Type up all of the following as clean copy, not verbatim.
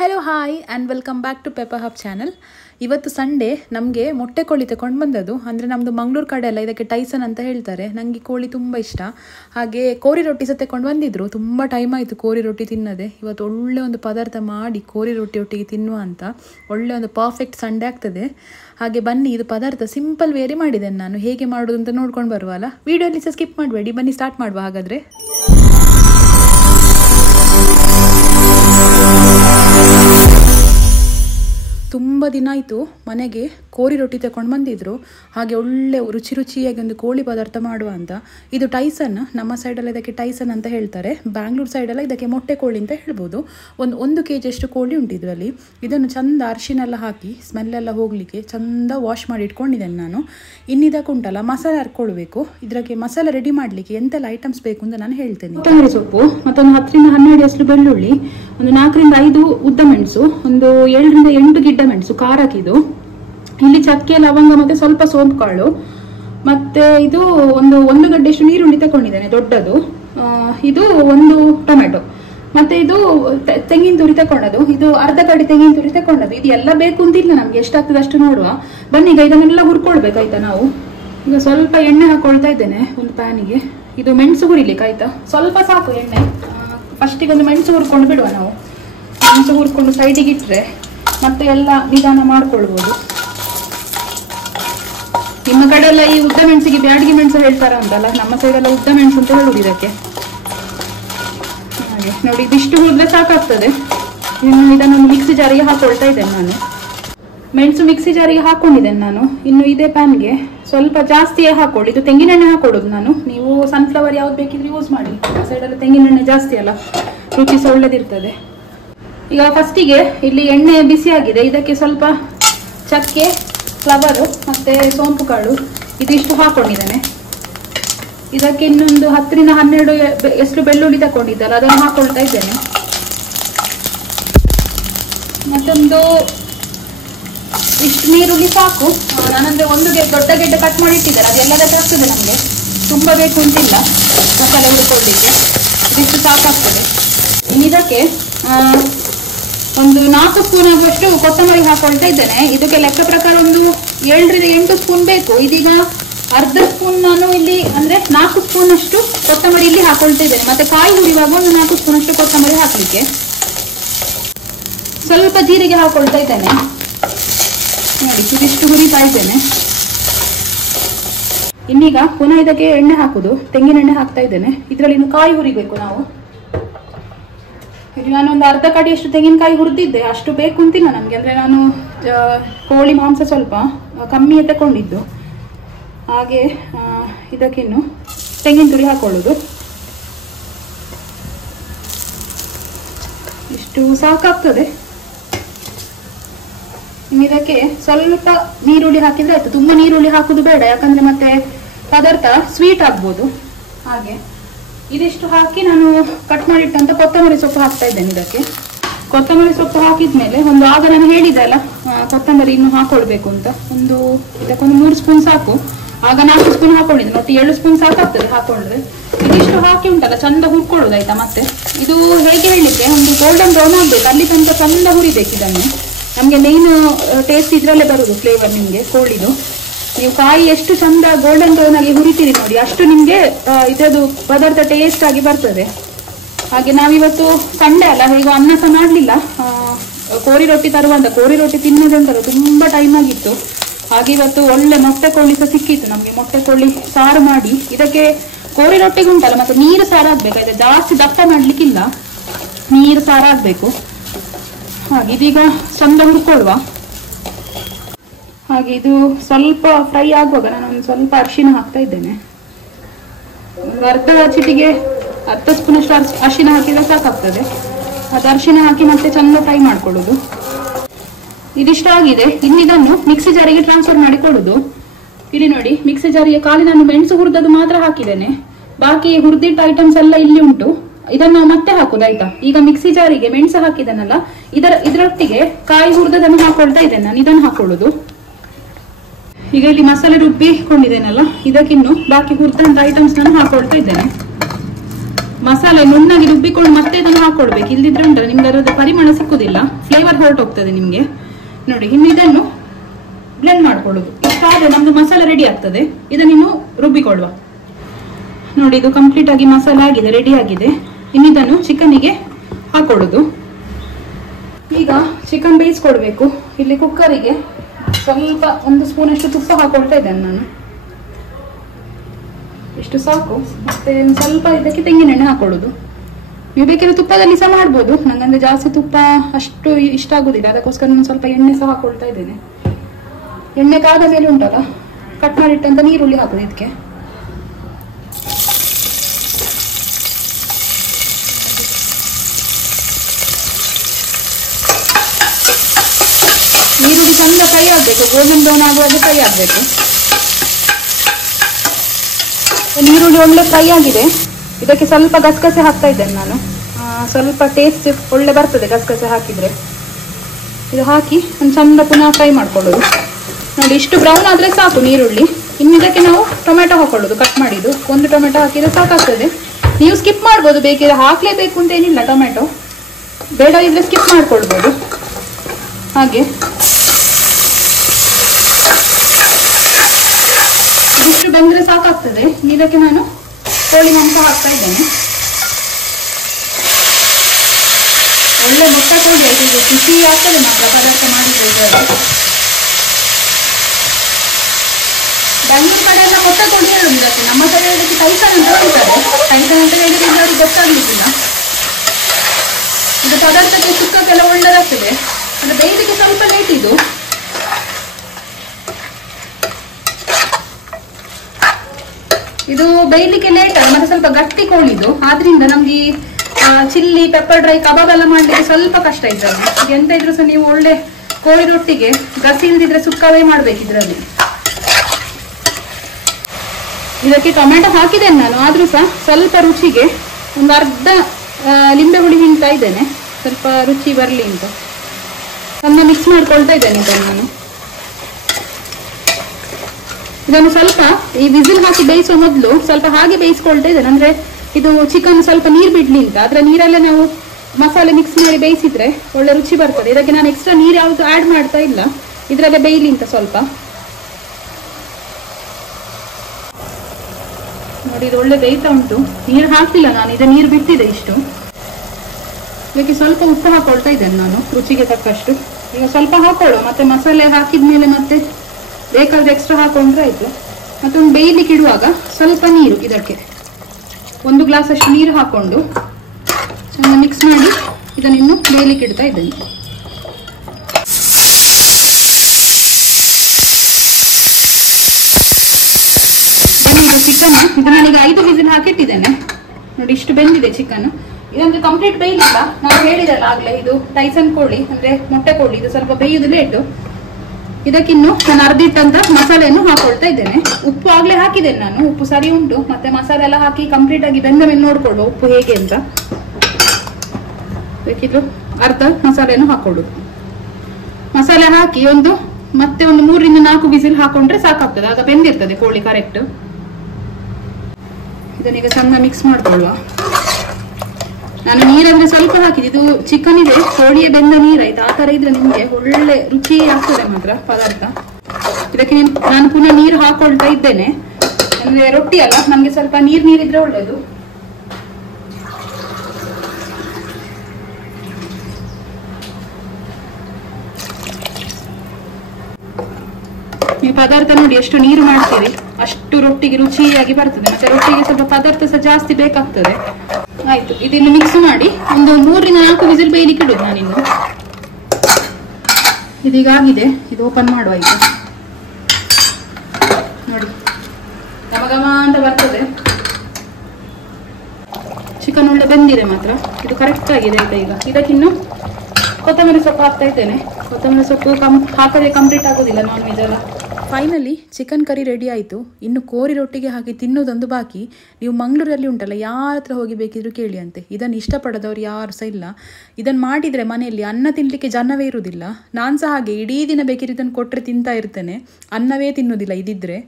Hello hi and welcome back to pepper hub channel. ಇವತ್ತು Sunday ನಮಗೆ ಮೊಟ್ಟೆ ಕೋಳಿ ತಗೊಂಡು ಬಂದದ್ದು. ಅಂದರೆ ನಮ್ಮದು ಮಂಗಳೂರು ಕಡೆ ಎಲ್ಲ ಇದಕ್ಕೆ ಟೈಸನ್ ಅಂತ ಹೇಳ್ತಾರೆ. ನನಗೆ ಕೋಳಿ ತುಂಬ ಇಷ್ಟ. ಹಾಗೆ ಕೋರಿ ರೊಟ್ಟಿ ಸಹ ತಗೊಂಡು ಬಂದಿದ್ದರು. ತುಂಬ ಟೈಮ್ ಆಯಿತು ಕೋರಿ ರೊಟ್ಟಿ ತಿನ್ನದೆ. ಇವತ್ತು ಒಳ್ಳೆ ಒಂದು ಪದಾರ್ಥ ಮಾಡಿ ಕೋರಿ ರೊಟ್ಟಿ ಒಟ್ಟಿಗೆ ತಿನ್ನುವ ಅಂತ. ಒಳ್ಳೆ ಒಂದು ಪರ್ಫೆಕ್ಟ್ ಸಂಡೇ ಆಗ್ತದೆ. ಹಾಗೆ ಬನ್ನಿ, ಇದು ಪದಾರ್ಥ ಸಿಂಪಲ್ ವೇರಿ ಮಾಡಿದ್ದೇನೆ ನಾನು. ಹೇಗೆ ಮಾಡೋದು ಅಂತ ನೋಡ್ಕೊಂಡು ಬರುವಲ್ಲ. ವೀಡಿಯೋಲಿ ಸಹ ಸ್ಕಿಪ್ ಮಾಡಬೇಡಿ. ಬನ್ನಿ ಸ್ಟಾರ್ಟ್ ಮಾಡುವ ಹಾಗಾದರೆ. ತುಂಬ ದಿನ ಆಯಿತು ಮನೆಗೆ ಕೋರಿ ರೊಟ್ಟಿ ತಗೊಂಡು ಬಂದಿದ್ದರು. ಹಾಗೆ ಒಳ್ಳೆ ರುಚಿಯಾಗಿ ಒಂದು ಕೋಳಿ ಪದಾರ್ಥ ಮಾಡುವ ಅಂತ. ಇದು ಟೈಸನ್, ನಮ್ಮ ಸೈಡಲ್ಲಿ ಇದಕ್ಕೆ ಟೈಸನ್ ಅಂತ ಹೇಳ್ತಾರೆ. ಬ್ಯಾಂಗ್ಳೂರು ಸೈಡೆಲ್ಲ ಇದಕ್ಕೆ ಮೊಟ್ಟೆ ಕೋಳಿ ಅಂತ ಹೇಳ್ಬೋದು. ಒಂದು kg ಅಷ್ಟು ಕೋಳಿ ಉಂಟು ಇದರಲ್ಲಿ. ಇದನ್ನು ಚಂದ ಅರಿಶಿನೆಲ್ಲ ಹಾಕಿ ಸ್ಮೆಲ್ಲೆಲ್ಲ ಹೋಗಲಿಕ್ಕೆ ಚಂದ ವಾಶ್ ಮಾಡಿ ಇಟ್ಕೊಂಡಿದ್ದೇನೆ ನಾನು. ಇನ್ನಿದಕ್ಕೆ ಉಂಟಲ್ಲ ಮಸಾಲೆ ಹರ್ಕೊಳ್ಬೇಕು. ಇದಕ್ಕೆ ಮಸಾಲೆ ರೆಡಿ ಮಾಡಲಿಕ್ಕೆ ಎಂತೆಲ್ಲ ಐಟಮ್ಸ್ ಬೇಕು ಅಂತ ನಾನು ಹೇಳ್ತೇನೆ. ಕೊತ್ತಂಬರಿ ಸೊಪ್ಪು, ಮತ್ತೊಂದು 10 ರಿಂದ 12 ಅಷ್ಟು ಬೆಳ್ಳುಳ್ಳಿ, ಒಂದು 4 ರಿಂದ 5 ಉದ್ದ ಮೆಣಸು, ಒಂದು 7 ರಿಂದ 8 ಗಿಡ್ಡ ಮೆಣಸು ಖಾರಕ್ಕಿದು. ಇಲ್ಲಿ ಚಕ್ಕೆ, ಲವಂಗ ಮತ್ತೆ ಸ್ವಲ್ಪ ಸೋಂಪು ಕಾಳು. ಮತ್ತೆ ಇದು ಒಂದು ಗಡ್ಡೆಷ್ಟು ನೀರುಳ್ಳಿ ತಗೊಂಡಿದ್ದೇನೆ ದೊಡ್ಡದು. ಇದು ಒಂದು ಟೊಮೆಟೊ. ಮತ್ತೆ ಇದು ತೆಂಗಿನ ತುರಿ ತಗೊಂಡದು. ಇದು ಅರ್ಧ ಕಡಿ ತೆಂಗಿನ ತುರಿ ತಗೊಂಡದು. ಇದು ಎಲ್ಲ ಬೇಕು ಅಂತಿಲ್ಲ, ನಮ್ಗೆ ಎಷ್ಟಾಗ್ತದೆ ಅಷ್ಟು ನೋಡುವ. ಬನ್ನಿ, ಈಗ ಇದನ್ನೆಲ್ಲ ಹುರ್ಕೊಳ್ಬೇಕಾಯ್ತಾ ನಾವು. ಈಗ ಸ್ವಲ್ಪ ಎಣ್ಣೆ ಹಾಕೊಳ್ತಾ ಇದ್ದೇನೆ ಒಂದು ಪ್ಯಾನಿಗೆ. ಇದು ಮೆಣಸು ಹುರಿಲಿಕ್ಕೆ ಆಯ್ತಾ, ಸ್ವಲ್ಪ ಸಾಕು ಎಣ್ಣೆ. ಫಸ್ಟಿಗೆ ಒಂದು ಮೆಣಸು ಹುರ್ಕೊಂಡು ಬಿಡುವ ನಾವು. ಮೆಣಸು ಹುರ್ಕೊಂಡು ಸೈಡಿಗೆ ಇಟ್ರೆ ಮತ್ತೆ ಎಲ್ಲ ನಿಧಾನ ಮಾಡ್ಕೊಳ್ಬೋದು. ನಿಮ್ಮ ಕಡೆ ಎಲ್ಲ ಈ ಉದ್ದ ಮೆಣಸಿಗೆ ಬ್ಯಾಡಗಿ ಮೆಣಸು ಹೇಳ್ತಾರ ಅಂತಲ್ಲ, ನಮ್ಮ ಸೈಡೆಲ್ಲ ಉದ್ದ ಮೆಣಸು ಅಂತ ಹೇಳುದು ಇದಕ್ಕೆ. ಹಾಗೆ ನೋಡಿ, ಇದಿಷ್ಟು ಹುರಿದ್ರೆ ಸಾಕಾಗ್ತದೆ. ಇನ್ನು ಇದನ್ನೊಂದು ಮಿಕ್ಸಿ ಜಾರಿಗೆ ಹಾಕೊಳ್ತಾ ಇದ್ದೇನೆ ನಾನು. ಮೆಣಸು ಮಿಕ್ಸಿ ಜಾರಿಗೆ ಹಾಕೊಂಡಿದ್ದೇನೆ ನಾನು. ಇನ್ನು ಇದೇ ಪ್ಯಾನ್ಗೆ ಸ್ವಲ್ಪ ಜಾಸ್ತಿಯೇ ಹಾಕೊಳ್ಳಿ. ಇದು ತೆಂಗಿನೆಣ್ಣೆ ಹಾಕೊಳ್ಳೋದು ನಾನು. ನೀವು ಸನ್ಫ್ಲವರ್ ಯಾವ್ದು ಬೇಕಿದ್ರೆ ಯೂಸ್ ಮಾಡಿ. ಆ ಸೈಡೆಲ್ಲ ತೆಂಗಿನೆಣ್ಣೆ ಜಾಸ್ತಿ ಅಲ್ಲ, ರುಚಿ ಸಹ ಒಳ್ಳೆದಿರ್ತದೆ. ಈಗ ಫಸ್ಟಿಗೆ ಇಲ್ಲಿ ಎಣ್ಣೆ ಬಿಸಿ ಆಗಿದೆ. ಇದಕ್ಕೆ ಸ್ವಲ್ಪ ಚಕ್ಕೆ, ಫ್ಲವರು ಮತ್ತೆ ಸೋಂಪು ಕಾಳು ಇದಿಷ್ಟು ಹಾಕೊಂಡಿದ್ದೇನೆ. ಇದಕ್ಕೆ ಇನ್ನೊಂದು 10 ರಿಂದ 12 ಎಷ್ಟು ಬೆಳ್ಳುಳ್ಳಿ ತಗೊಂಡಿದ್ದಲ್ಲ ಅದನ್ನು ಹಾಕೊಳ್ತಾ ಇದ್ದೇನೆ. ಮತ್ತೊಂದು ಇಷ್ಟು ನೀರುಳ್ಳಿ ಸಾಕು. ನಾನಂದ್ರೆ ಒಂದು ದೊಡ್ಡ ಗೆಡ್ಡೆ ಕಟ್ ಮಾಡಿ ಇಟ್ಟಿದ್ದಾರೆ, ಅದೆಲ್ಲದಕ್ಕೆ ಆಗ್ತದೆ ನಮಗೆ. ತುಂಬ ಬೇಕು ಅಂತಿಲ್ಲ ಮಸಾಲೆ ಹುಡ್ಕೊಳ್ಳಿಕ್ಕೆ. ಇದಿಷ್ಟು ಸಾಕಾಗ್ತದೆ. ಇದಕ್ಕೆ ಒಂದು 4 ಸ್ಪೂನ್ ಆಗುವಷ್ಟು ಕೊತ್ತಂಬರಿ ಹಾಕೊಳ್ತಾ ಇದ್ದೇನೆ. ಇದಕ್ಕೆ ಲೆಕ್ಕ ಪ್ರಕಾರ ಒಂದು 7 ರಿಂದ 8 ಸ್ಪೂನ್ ಬೇಕು. ಇದೀಗ ಅರ್ಧ ಸ್ಪೂನ್ ನಾನು ಇಲ್ಲಿ ಅಂದ್ರೆ 4 ಸ್ಪೂನ್ ಅಷ್ಟು ಕೊತ್ತಂಬರಿ ಇಲ್ಲಿ ಹಾಕೊಳ್ತಾ ಇದ್ದೇನೆ. ಮತ್ತೆ ಕಾಯಿ ಹುರಿಯುವಾಗ ಒಂದು 4 ಸ್ಪೂನ್ ಅಷ್ಟು ಕೊತ್ತಂಬರಿ ಹಾಕ್ಲಿಕ್ಕೆ. ಸ್ವಲ್ಪ ಜೀರಿಗೆ ಹಾಕೊಳ್ತಾ ಇದ್ದೇನೆ. ನೋಡಿ, ಇದಿಷ್ಟು ಹುರಿತಾ ಇದ್ದೇನೆ. ಇನ್ನೀಗ ಪುನಃ ಇದಕ್ಕೆ ಎಣ್ಣೆ ಹಾಕುದು. ತೆಂಗಿನೆಣ್ಣೆ ಹಾಕ್ತಾ ಇದ್ದೇನೆ. ಇದರಲ್ಲಿ ಇನ್ನು ಕಾಯಿ ಹುರಿಬೇಕು ನಾವು. ನಾನೊಂದು ಅರ್ಧ ಕಡಿಯಷ್ಟು ತೆಂಗಿನಕಾಯಿ ಹುರಿದಿದ್ದೆ. ಅಷ್ಟು ಬೇಕು ಅಂತಿಲ್ಲ ನಮ್ಗೆ. ಅಂದ್ರೆ ನಾನು ಕೋಳಿ ಮಾಂಸ ಸ್ವಲ್ಪ ಕಮ್ಮಿಯೇ ತಗೊಂಡಿದ್ದು. ಹಾಗೆ ಇದಕ್ಕಿನ್ನು ತೆಂಗಿನ ತುರಿ ಹಾಕೊಳ್ಳುದು. ಇಷ್ಟು ಸಾಕಾಗ್ತದೆ. ಇನ್ನು ಇದಕ್ಕೆ ಸ್ವಲ್ಪ ನೀರುಳ್ಳಿ ಹಾಕಿದ್ರೆ ಆಯ್ತು. ತುಂಬಾ ನೀರುಳ್ಳಿ ಹಾಕುದು ಬೇಡ, ಯಾಕಂದ್ರೆ ಮತ್ತೆ ಪದಾರ್ಥ ಸ್ವೀಟ್ ಆಗ್ಬೋದು. ಹಾಗೆ ಇದಿಷ್ಟು ಹಾಕಿ ನಾನು ಕಟ್ ಮಾಡಿಟ್ಟಂತ ಕೊತ್ತಂಬರಿ ಸೊಪ್ಪು ಹಾಕ್ತಾ ಇದ್ದೇನೆ. ಇದಕ್ಕೆ ಕೊತ್ತಂಬರಿ ಸೊಪ್ಪು ಹಾಕಿದ್ಮೇಲೆ ಆಗ ನಾನು ಹೇಳಿದೆ ಅಲ್ಲ ಕೊತ್ತಂಬರಿ ಇನ್ನು ಹಾಕೊಳ್ಬೇಕು ಅಂತ, ಇದಕ್ಕೊಂದು 3 ಸ್ಪೂನ್ ಸಾಕು. ಆಗ 4 ಸ್ಪೂನ್ ಹಾಕೊಂಡಿದ್ದೆ, ಮತ್ತೆ 7 ಸ್ಪೂನ್ ಸಾಕಾಗ್ತದೆ ಹಾಕೊಂಡ್ರೆ. ಇದಿಷ್ಟು ಹಾಕಿ ಉಂಟಲ್ಲ ಚಂದ ಹುರ್ಕೊಳ್ಳೋದು ಆಯ್ತಾ. ಮತ್ತೆ ಇದು ಹೇಗೆ ಹೇಳಿಕ್ಕೆ, ಒಂದು ಗೋಲ್ಡನ್ ಬ್ರೌನ್ ಆಗ್ಬೇಕು, ಅಲ್ಲಿ ತನಕ ಚಂದ ಹುರಿಬೇಕು ಇದನ್ನು. ನಮ್ಗೆ ಮೇನ್ ಟೇಸ್ಟ್ ಇದ್ರಲ್ಲೇ ಬರುದು, ಫ್ಲೇವರ್ ನಿಮ್ಗೆ ಕೋಳಿದು. ನೀವು ಕಾಯಿ ಎಷ್ಟು ಚಂದ ಗೋಲ್ಡನ್ ಬ್ರೌನ್ ಆಗಿ ಹುರಿತೀರಿ ನೋಡಿ, ಅಷ್ಟು ನಿಮ್ಗೆ ಇದದು ಪದಾರ್ಥ ಟೇಸ್ಟ್ ಆಗಿ ಬರ್ತದೆ. ಹಾಗೆ ನಾವಿವತ್ತು ಸಂಡೆ ಅಲ್ಲ, ಹೇಗೋ ಅನ್ನ ಸಹ ಮಾಡ್ಲಿಲ್ಲ. ಕೋರಿ ರೊಟ್ಟಿ ತರುವಂತ, ಕೋರಿ ರೊಟ್ಟಿ ತಿನ್ನೋದಂತಲ್ಲ ತುಂಬಾ ಟೈಮ್ ಆಗಿತ್ತು. ಹಾಗೆ ಇವತ್ತು ಒಳ್ಳೆ ಮೊಟ್ಟೆ ಕೋಳಿ ಸಹ ಸಿಕ್ಕಿತ್ತು ನಮ್ಗೆ. ಮೊಟ್ಟೆ ಕೋಳಿ ಸಾರು ಮಾಡಿ, ಇದಕ್ಕೆ ಕೋರಿ ರೊಟ್ಟಿಗೆ ಉಂಟಲ್ಲ ಮತ್ತೆ ನೀರು ಸಾರು ಆಗ್ಬೇಕಾಯ್ತು. ಜಾಸ್ತಿ ದಪ್ಪ ಮಾಡ್ಲಿಕ್ಕಿಲ್ಲ, ನೀರು ಸಾರು ಆಗ್ಬೇಕು. ಹಾಗೆ ಇದೀಗ ಚಂದ ಹುರ್ಕೊಳ್ಳುವ. ಹಾಗೆ ಇದು ಸ್ವಲ್ಪ ಫ್ರೈ ಆಗುವಾಗ ನಾನೊಂದು ಸ್ವಲ್ಪ ಅರಿಶಿನ ಹಾಕ್ತಾ ಇದ್ದೇನೆ. ಒಂದು ಅರ್ಧ ಚಿಟಿಗೆ 10 ಸ್ಪೂನ್ ಅಷ್ಟು ಅರಿಶಿನ ಹಾಕಿದ್ರೆ ಸಾಕಾಗ್ತದೆ. ಅದು ಅರಿಶಿನ ಹಾಕಿ ಮತ್ತೆ ಚಂದ ಫ್ರೈ ಮಾಡ್ಕೊಳ್ಳೋದು. ಇದಿಷ್ಟ ಆಗಿದೆ. ಇನ್ನಿದನ್ನು ಮಿಕ್ಸಿ ಜಾರಿಗೆ ಟ್ರಾನ್ಸ್ಫರ್ ಮಾಡಿ ಕೊಡುದು. ಇಲ್ಲಿ ನೋಡಿ, ಮಿಕ್ಸಿ ಜಾರಿಗೆ ಖಾಲಿ ನಾನು ಮೆಣಸು ಹುರಿದದ್ದು ಮಾತ್ರ ಹಾಕಿದ್ದೇನೆ. ಬಾಕಿ ಹುರಿದಿಟ್ಟ ಐಟಮ್ಸ್ ಎಲ್ಲ ಇಲ್ಲಿ ಉಂಟು. ಇದನ್ನು ನಾವು ಮತ್ತೆ ಹಾಕುದಾಯ್ತಾ. ಈಗ ಮಿಕ್ಸಿ ಜಾರಿಗೆ ಮೆಣಸು ಹಾಕಿದನಲ್ಲ, ಇದರೊಟ್ಟಿಗೆ ಕಾಯಿ ಹುರಿದದನ್ನು ಹಾಕೊಳ್ತಾ ಇದ್ದೇನೆ ನಾನು. ಇದನ್ನು ಹಾಕೊಳ್ಳುದು. ಈಗ ಇಲ್ಲಿ ಮಸಾಲೆ ರುಬ್ಬಿಕೊಂಡಿದ್ದೇನಲ್ಲ, ಇದಕ್ಕಿನ್ನು ಬಾಕಿ ಹುರಿದಂತ ಐಟಮ್ಸ್ ನಾನು ಹಾಕೊಳ್ತಾ ಇದ್ದೇನೆ. ಮಸಾಲೆ ನುಣ್ಣಗೆ ರುಬ್ಬಿಕೊಂಡು ಮತ್ತೆ ಇದನ್ನು ಹಾಕೊಳ್ಬೇಕು, ಇಲ್ದಿದ್ರೆ ಉಂಟಲ್ಲ ನಿಮ್ಗೆ ಅದರ ಪರಿಮಳ ಸಿಕ್ಕುದಿಲ್ಲ, ಫ್ಲೇವರ್ ಹೊರಟೋಗ್ತದೆ ನಿಮ್ಗೆ. ನೋಡಿ ಇನ್ನು ಇದನ್ನು ಬ್ಲೆಂಡ್ ಮಾಡ್ಕೊಳ್ಳೋದು. ಇಷ್ಟಾದ್ರೆ ನಮ್ದು ಮಸಾಲೆ ರೆಡಿ ಆಗ್ತದೆ. ಇದನ್ನು ರುಬ್ಬಿಕೊಳ್ಳುವ. ನೋಡಿ ಇದು ಕಂಪ್ಲೀಟ್ ಆಗಿ ಮಸಾಲೆ ಆಗಿದೆ, ರೆಡಿ ಆಗಿದೆ. ಇನ್ನಿದನ್ನು ಚಿಕನ್ನಿಗೆ ಹಾಕೊಳ್ಳೋದು. ಈಗ ಚಿಕನ್ ಬೇಯಿಸ್ಕೊಳ್ಬೇಕು. ಇಲ್ಲಿ ಕುಕ್ಕರಿಗೆ ಸ್ವಲ್ಪ 1 ಸ್ಪೂನ್ ಅಷ್ಟು ತುಪ್ಪ ಹಾಕೊಳ್ತಾ ಇದ್ದೇನೆ ನಾನು. ಎಷ್ಟು ಸಾಕು. ಮತ್ತೆ ಸ್ವಲ್ಪ ಇದಕ್ಕೆ ತೆಂಗಿನೆಣ್ಣೆ ಹಾಕೊಳ್ಳೋದು. ನೀವು ಬೇಕಿದ್ರೆ ತುಪ್ಪದಲ್ಲಿ ಸಹ ಮಾಡ್ಬೋದು, ನಂಗಂದ್ರೆ ಜಾಸ್ತಿ ತುಪ್ಪ ಅಷ್ಟು ಇಷ್ಟ ಆಗುದಿಲ್ಲ, ಅದಕ್ಕೋಸ್ಕರ ನಾನು ಸ್ವಲ್ಪ ಎಣ್ಣೆ ಸಹ ಹಾಕೊಳ್ತಾ ಇದ್ದೇನೆ. ಎಣ್ಣೆ ಕಾದ ಮೇಲೆ ಉಂಟಲ್ಲ ಕಟ್ ಮಾಡಿಟ್ಟಂತ ನೀರುಳ್ಳಿ ಹಾಕೋದು ಇದಕ್ಕೆ. ನೀರುಳ್ಳಿ ಚಂದ ಫ್ರೈ ಆಗ್ಬೇಕು, ಗೋಲ್ಡನ್ ಬ್ರೌನ್ ಆಗುವಾಗ ಫ್ರೈ ಆಗ್ಬೇಕು. ನೀರುಳ್ಳಿ ಒಳ್ಳೆ ಫ್ರೈ ಆಗಿದೆ. ಇದಕ್ಕೆ ಸ್ವಲ್ಪ ಗಸಗಸೆ ಹಾಕ್ತಾ ಇದ್ದೇನೆ ನಾನು, ಸ್ವಲ್ಪ ಟೇಸ್ಟ್ ಒಳ್ಳೆ ಬರ್ತದೆ ಗಸಗಸೆ ಹಾಕಿದ್ರೆ. ಇದು ಹಾಕಿ ಒಂದು ಚಂದ ಪುನಃ ಫ್ರೈ ಮಾಡ್ಕೊಳ್ಳೋದು. ನೋಡಿ ಇಷ್ಟು ಬ್ರೌನ್ ಆದರೆ ಸಾಕು ನೀರುಳ್ಳಿ. ಇನ್ನು ಇದಕ್ಕೆ ನಾವು ಟೊಮೆಟೊ ಹಾಕೊಳ್ಳೋದು, ಕಟ್ ಮಾಡಿದ್ದು 1 ಟೊಮೆಟೊ ಹಾಕಿದ್ರೆ ಸಾಕಾಗ್ತದೆ. ನೀವು ಸ್ಕಿಪ್ ಮಾಡ್ಬೋದು, ಬೇಕಿದ್ರೆ ಹಾಕ್ಲೇಬೇಕು ಅಂತ ಏನಿಲ್ಲ. ಟೊಮೆಟೊ ಬೇಡ ಇದ್ರೆ ಸ್ಕಿಪ್ ಮಾಡ್ಕೊಳ್ಬೋದು. ಹಾಗೆ ಇಷ್ಟು ಬೆಂದರೆ ಸಾಕಾಗ್ತದೆ. ಇದಕ್ಕೆ ನಾನು ಕೋಳಿ ಮಾಂಸ ಹಾಕ್ತಾ ಇದ್ದೇನೆ. ಒಳ್ಳೆ ಮೊಟ್ಟ ಕೋಳಿ ಆಯ್ತು, ಇದು ಖುಷಿ ಆಗ್ತದೆ ಮಾತ್ರ ಪದಾರ್ಥ ಮಾಡಿದ್ರೆ. ಬೆಂಗಳೂರು ಕಡೆ ಎಲ್ಲ ಮೊಟ್ಟ ಕೋಳಿ ಹೇಳೋದು ಇದಕ್ಕೆ, ನಮ್ಮ ಕಡೆ ಇದಕ್ಕೆ ಟೈಸನ್ ಅಂತ ಹೇಳ್ತಾರೆ. ಟೈಸನ್ ಅಂತ ಹೇಳಿದ್ರೆ ಅವ್ರಿಗೆ ಗೊತ್ತಾಗ್ಲಿಕ್ಕಿಲ್ಲ. ಇದು ಪದಾರ್ಥಕ್ಕೆ ಸುಕ್ಕಕ್ಕೆಲ್ಲ ಒಳ್ಳೆದಾಗ್ತದೆ. ಅದು ಬೇಯಲಿಕ್ಕೆ ಸ್ವಲ್ಪ ಲೇಟ್ ಇದು. ಇದು ಬೇಯಲಿಕ್ಕೆ ಲೇಟ್ ಆಗ ಮತ್ತೆ ಸ್ವಲ್ಪ ಗಟ್ಟಿ ಕೋಳಿದು, ಆದ್ರಿಂದ ನಮ್ಗೆ ಚಿಲ್ಲಿ ಪೆಪ್ಪರ್ ಡ್ರೈ ಕಬಾಬ್ ಎಲ್ಲ ಮಾಡ್ಲಿಕ್ಕೆ ಸ್ವಲ್ಪ ಕಷ್ಟ ಇದ್ರಲ್ಲಿ. ಎಂತ ಇದ್ರು ಸಹ ನೀವು ಒಳ್ಳೆ ಕೋಳಿ ರೊಟ್ಟಿಗೆ ಗಸಿ ಇಲ್ದಿದ್ರೆ ಸುಕ್ಕವೇ ಮಾಡ್ಬೇಕಿದ್ರಲ್ಲಿ. ಇದಕ್ಕೆ ಟೊಮೆಟೊ ಹಾಕಿದ್ದೇನೆ ನಾನು, ಆದ್ರೂ ಸಹ ಸ್ವಲ್ಪ ರುಚಿಗೆ ಒಂದು ಅರ್ಧ ಲಿಂಬೆ ಹುಳಿ ಹಿಂಡ್ತಾ ಇದ್ದೇನೆ, ಸ್ವಲ್ಪ ರುಚಿ ಬರಲಿ ಅಂತ. ಚೆಂದ ಮಿಕ್ಸ್ ಮಾಡ್ಕೊಳ್ತಾ ಇದ್ದೇನೆ ಇದನ್ನು ನಾನು. ಇದನ್ನು ಸ್ವಲ್ಪ ಈ ವಿಸಿಲ್ ಹಾಕಿ ಬೇಯಿಸುವ ಮೊದಲು ಸ್ವಲ್ಪ ಹಾಗೆ ಬೇಯಿಸ್ಕೊಳ್ತಾ ಇದ್ದೇನೆ, ಅಂದ್ರೆ ಇದು ಚಿಕನ್ ಸ್ವಲ್ಪ ನೀರು ಬಿಡ್ಲಿ ಅಂತ. ಅದರ ನೀರಲ್ಲೇ ನಾವು ಮಸಾಲೆ ಮಿಕ್ಸ್ ಮಾಡಿ ಬೇಯಿಸಿದ್ರೆ ಒಳ್ಳೆ ರುಚಿ ಬರ್ತದೆ. ಇದಕ್ಕೆ ನಾನು ಎಕ್ಸ್ಟ್ರಾ ನೀರು ಯಾವುದು ಆ್ಯಡ್ ಮಾಡ್ತಾ ಇಲ್ಲ, ಇದರಲ್ಲೇ ಬೇಯಲಿ ಅಂತ ಸ್ವಲ್ಪ. ನೋಡಿ ಇದು ಒಳ್ಳೆ ಬೇಯ್ತಾ ಉಂಟು, ನೀರು ಹಾಕ್ತಿಲ್ಲ ನಾನು, ಇದು ನೀರು ಬಿಟ್ಟಿದೆ ಇಷ್ಟು. ಇದಕ್ಕೆ ಸ್ವಲ್ಪ ಉಪ್ಪು ಹಾಕೊಳ್ತಾ ಇದ್ದೇನೆ ನಾನು ರುಚಿಗೆ ತಕ್ಕಷ್ಟು. ಈಗ ಸ್ವಲ್ಪ ಹಾಕೊಳ್ಳುವ, ಮತ್ತೆ ಮಸಾಲೆ ಹಾಕಿದ್ಮೇಲೆ ಮತ್ತೆ ಬೇಕಾದ್ರೆ ಎಕ್ಸ್ಟ್ರಾ ಹಾಕೊಂಡ್ರೆ ಆಯ್ತು. ಮತ್ತೆ ಒಂದು ಬೇಯಲಿಕ್ಕೆ ಇಡುವಾಗ ಸ್ವಲ್ಪ ನೀರು, ಇದಕ್ಕೆ 1 ಗ್ಲಾಸ್ ಅಷ್ಟು ನೀರು ಹಾಕೊಂಡು ಚೆನ್ನಾಗಿ ಮಿಕ್ಸ್ ಮಾಡಿ ಇದನ್ನು ಇನ್ನು ಬೇಯಲಿಕ್ಕೆ ಇಡ್ತಾ ಇದ್ದೇನೆ. ಚಿಕನ್ ಇದನ್ನ ಈಗ 5 ವಿಸಿಲ್ ಹಾಕಿಟ್ಟಿದ್ದೇನೆ. ನೋಡಿ ಇಷ್ಟು ಬೆಂದಿದೆ ಚಿಕನ್. ಇದಂದ್ರೆ ಕಂಪ್ಲೀಟ್ ಬೇಯಲಿಲ್ಲ, ನಾನು ಹೇಳಿದಲ್ಲ ಆಗ್ಲೇ, ಇದು ಟೈಸನ್ ಕೋಳಿ ಅಂದ್ರೆ ಮೊಟ್ಟೆ ಕೋಳಿ, ಇದು ಸ್ವಲ್ಪ ಬೇಯುವುದು ಲೇಟು. ಇದಕ್ಕಿನ್ನು ನಾನು ಅರ್ಧಿಟ್ಟಂತ ಮಸಾಲೆಯನ್ನು ಹಾಕೊಳ್ತಾ ಇದ್ದೇನೆ. ಉಪ್ಪು ಆಗ್ಲೇ ಹಾಕಿದ್ದೇನೆ ನಾನು, ಉಪ್ಪು ಸರಿ ಉಂಟು. ಮತ್ತೆ ಮಸಾಲೆ ಎಲ್ಲ ಹಾಕಿ ಕಂಪ್ಲೀಟ್ ಆಗಿ ಬೆಂದ ಮೇಲೆ ನೋಡ್ಕೊಳ್ಳುವ ಉಪ್ಪು ಹೇಗೆ ಅಂತ. ಬೇಕಿದ್ರು ಅರ್ಧ ಮಸಾಲೆಯನ್ನು ಹಾಕೊಳ್ಳುದು. ಮಸಾಲೆ ಹಾಕಿ ಮತ್ತೆ ಒಂದು 3 ರಿಂದ 4 ವಿಸಿಲ್ ಹಾಕೊಂಡ್ರೆ ಸಾಕಾಗ್ತದೆ, ಆಗ ಬೆಂದಿರ್ತದೆ ಕೋಳಿ ಕರೆಕ್ಟ್. ಇದನ್ನೀಗ ಚೆಂದ ಮಿಕ್ಸ್ ಮಾಡ್ಕೊಳ್ಳುವ. ನಾನು ನೀರಾದ್ರೆ ಸ್ವಲ್ಪ ಹಾಕಿದೆ, ಇದು ಚಿಕನ್ ಇದೆ ಕೋಳಿಯ ಬೆಂದ ನೀರಾಯ್ತು. ಆ ತರ ಇದ್ರೆ ನಿಮ್ಗೆ ಒಳ್ಳೆ ರುಚಿ ಆಗ್ತದೆ ಮಾತ್ರ ಪದಾರ್ಥ. ಇದಕ್ಕೆ ನಾನು ಪುನಃ ನೀರು ಹಾಕೊಳ್ತಾ ಇದ್ದೇನೆ, ಅಂದ್ರೆ ರೊಟ್ಟಿ ಅಲ್ಲ, ನಮ್ಗೆ ಸ್ವಲ್ಪ ನೀರಿದ್ರೆ ಒಳ್ಳೇದು. ಈ ಪದಾರ್ಥ ನೋಡಿ ಎಷ್ಟು ನೀರು ಮಾಡ್ತೀರಿ ಅಷ್ಟು ರೊಟ್ಟಿಗೆ ರುಚಿಯಾಗಿ ಬರ್ತದೆ. ಮತ್ತೆ ರೊಟ್ಟಿಗೆ ಸ್ವಲ್ಪ ಪದಾರ್ಥ ಸಹ ಜಾಸ್ತಿ ಬೇಕಾಗ್ತದೆ. ಆಯ್ತು, ಇದನ್ನು ಮಿಕ್ಸ್ ಮಾಡಿ ಒಂದು 3 ರಿಂದ 4 ವಿಸಿಲ್ ಬೇಯಲಿಕ್ಕೆ ಇಡುದು ನಾನಿನ್ನು. ಇದೀಗ ಆಗಿದೆ, ಇದು ಓಪನ್ ಮಾಡುವ. ಈಗ ನೋಡಿ ಘಮ ಘಮ ಅಂತ ಬರ್ತದೆ. ಚಿಕನ್ ಒಳ್ಳೆ ಬೆಂದಿದೆ ಮಾತ್ರ, ಇದು ಕರೆಕ್ಟ್ ಆಗಿದೆ ಆಯ್ತಾ. ಈಗ ಇದಕ್ಕಿನ್ನು ಕೊತ್ತಂಬರಿ ಸೊಪ್ಪು ಹಾಕ್ತಾ ಇದ್ದೇನೆ. ಕೊತ್ತಂಬರಿ ಸೊಪ್ಪು ಹಾಕದೆ ಕಂಪ್ಲೀಟ್ ಆಗೋದಿಲ್ಲ ನಾನ್ ವೆಜ್ ಎಲ್ಲ. ಫೈನಲಿ ಚಿಕನ್ ಕರಿ ರೆಡಿ ಆಯಿತು. ಇನ್ನು ಕೋರಿ ರೊಟ್ಟಿಗೆ ಹಾಕಿ ತಿನ್ನೋದೊಂದು ಬಾಕಿ. ನೀವು ಮಂಗಳೂರಲ್ಲಿ ಉಂಟಲ್ಲ, ಯಾರ ಹತ್ರ ಹೋಗಿ ಬೇಕಿದ್ರು ಕೇಳಿ ಅಂತೆ, ಇದನ್ನು ಇಷ್ಟಪಡೋದವ್ರು ಯಾರು ಸಹ ಇಲ್ಲ. ಇದನ್ನು ಮಾಡಿದರೆ ಮನೆಯಲ್ಲಿ ಅನ್ನ ತಿನ್ನಲಿಕ್ಕೆ ಜನವೇ ಇರುವುದಿಲ್ಲ. ನಾನು ಸಹ ಹಾಗೆ ಇಡೀ ದಿನ ಬೇಕಿದ್ರೆ ಇದನ್ನು ಕೊಟ್ಟರೆ ತಿಂತಾ ಇರ್ತೇನೆ, ಅನ್ನವೇ ತಿನ್ನೋದಿಲ್ಲ ಇದಿದ್ರೆ.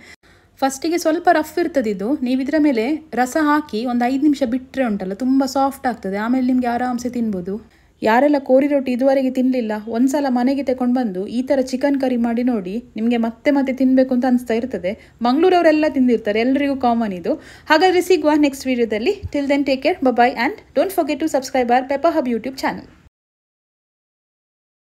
ಫಸ್ಟಿಗೆ ಸ್ವಲ್ಪ ರಫ್ ಇರ್ತದೆ ಇದು. ನೀವು ಇದರ ಮೇಲೆ ರಸ ಹಾಕಿ ಒಂದು 5 ನಿಮಿಷ ಬಿಟ್ಟರೆ ಉಂಟಲ್ಲ ತುಂಬ ಸಾಫ್ಟ್ ಆಗ್ತದೆ. ಆಮೇಲೆ ನಿಮಗೆ ಆರಾಮ್ಸೆ ತಿನ್ಬೋದು. ಯಾರೆಲ್ಲ ಕೋರಿ ರೊಟ್ಟಿ ಇದುವರೆಗೆ ತಿನ್ನಲಿಲ್ಲ, ಒಂದ್ಸಲ ಮನೆಗೆ ತಗೊಂಡು ಬಂದು ಈ ಥರ ಚಿಕನ್ ಕರಿ ಮಾಡಿ ನೋಡಿ, ನಿಮಗೆ ಮತ್ತೆ ಮತ್ತೆ ತಿನ್ನಬೇಕು ಅಂತ ಅನಿಸ್ತಾ ಇರ್ತದೆ. ಮಂಗಳೂರವರೆಲ್ಲ ತಿಂದಿರ್ತಾರೆ, ಎಲ್ಲರಿಗೂ ಕಾಮನ್ ಇದು. ಹಾಗಾದರೆ ಸಿಗುವ ನೆಕ್ಸ್ಟ್ ವಿಡಿಯೋದಲ್ಲಿ. Till then take care, bye and don't forget to subscribe our Pepper Hub YouTube channel.